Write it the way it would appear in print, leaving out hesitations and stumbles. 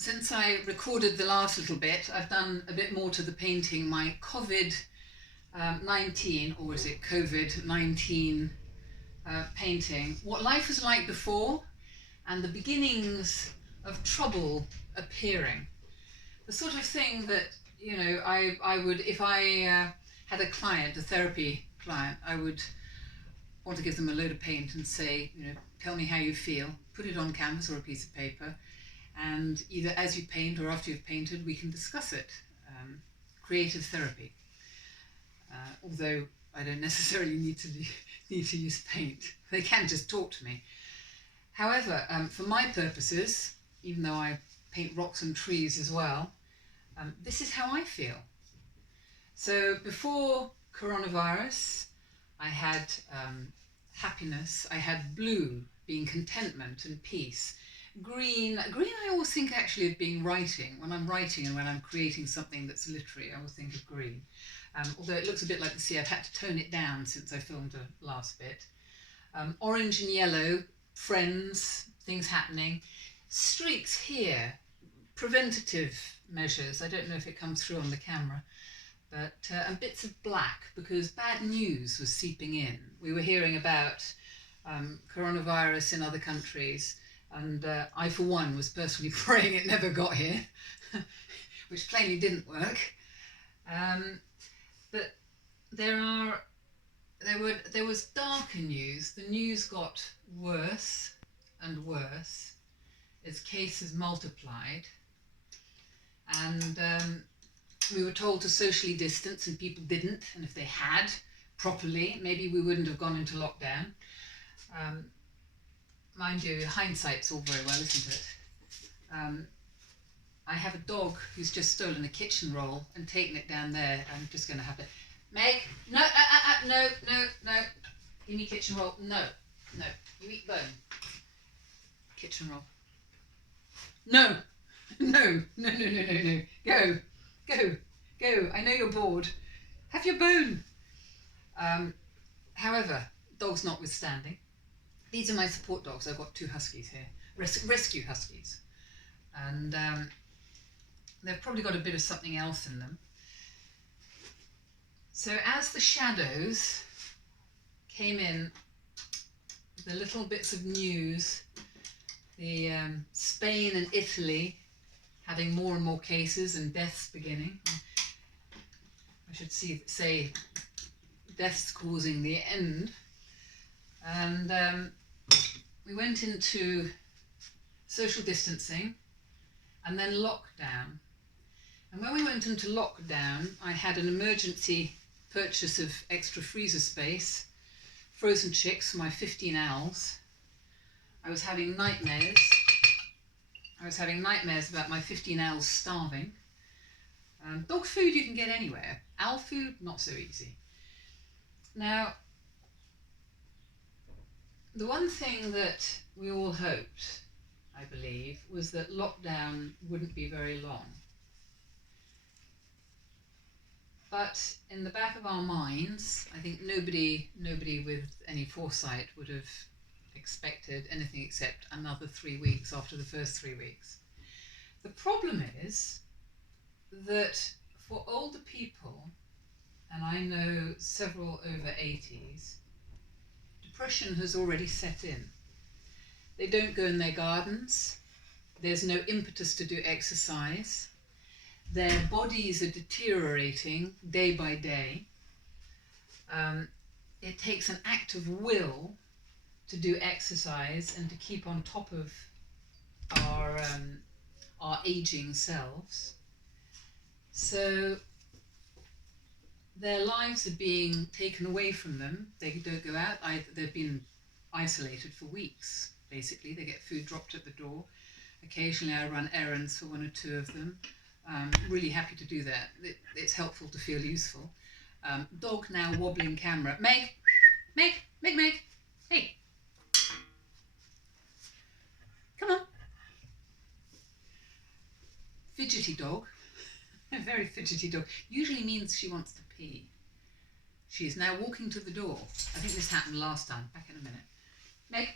Since I recorded the last little bit, I've done a bit more to the painting. My COVID-19, or is it COVID-19 painting, what life was like before and the beginnings of trouble appearing. The sort of thing that, you know, I would, if I had a client, a therapy client, I would want to give them a load of paint and say, you know, tell me how you feel, put it on canvas or a piece of paper, and either as you paint or after you've painted, we can discuss it. Creative therapy. Although I don't necessarily need to use paint. They can just talk to me. However, for my purposes, even though I paint rocks and trees as well, this is how I feel. So before coronavirus, I had happiness. I had blue, being contentment and peace. Green I always think actually of being writing. When I'm writing and when I'm creating something that's literary, I always think of green. Although it looks a bit like the sea, I've had to tone it down since I filmed the last bit. Orange and yellow, friends, things happening. Streaks here, preventative measures. I don't know if it comes through on the camera. But and bits of black, because bad news was seeping in. We were hearing about coronavirus in other countries, and I, for one, was personally praying it never got here, which plainly didn't work. But there was darker news. The news got worse and worse as cases multiplied, and we were told to socially distance, and people didn't, and if they had properly, maybe we wouldn't have gone into lockdown. Mind you, hindsight's all very well, isn't it? I have a dog who's just stolen a kitchen roll and taken it down there. I'm just going to have to... Meg, no, no, no, no. Give me kitchen roll. No, no. You eat bone. Kitchen roll. No, no, no, no, no, no, no. Go. Go, go, I know you're bored. Have your bone. However, dogs notwithstanding, these are my support dogs. I've got 2 huskies here, rescue huskies. And they've probably got a bit of something else in them. So as the shadows came in, the little bits of news, the Spain and Italy having more and more cases and deaths beginning. I should say deaths causing the end. And we went into social distancing and then lockdown. And when we went into lockdown, I had an emergency purchase of extra freezer space, frozen chicks for my 15 owls. I was having nightmares about my 15 owls starving. Dog food you can get anywhere. Owl food, not so easy. Now, the one thing that we all hoped, I believe, was that lockdown wouldn't be very long. But in the back of our minds, I think nobody with any foresight would have expected anything except another 3 weeks after the first 3 weeks. The problem is that for older people, and I know several over 80s, depression has already set in. They don't go in their gardens, there's no impetus to do exercise, their bodies are deteriorating day by day. It takes an act of will to do exercise and to keep on top of our aging selves. So their lives are being taken away from them. They don't go out. They've been isolated for weeks, basically. They get food dropped at the door. Occasionally I run errands for 1 or 2 of them. Really happy to do that. It's helpful to feel useful. Dog now wobbling camera. Meg! Meg! Meg! Meg! Hey! Come on. Fidgety dog. A very fidgety dog. Usually means she wants to pee. She is now walking to the door. I think this happened last time. Back in a minute. Meg?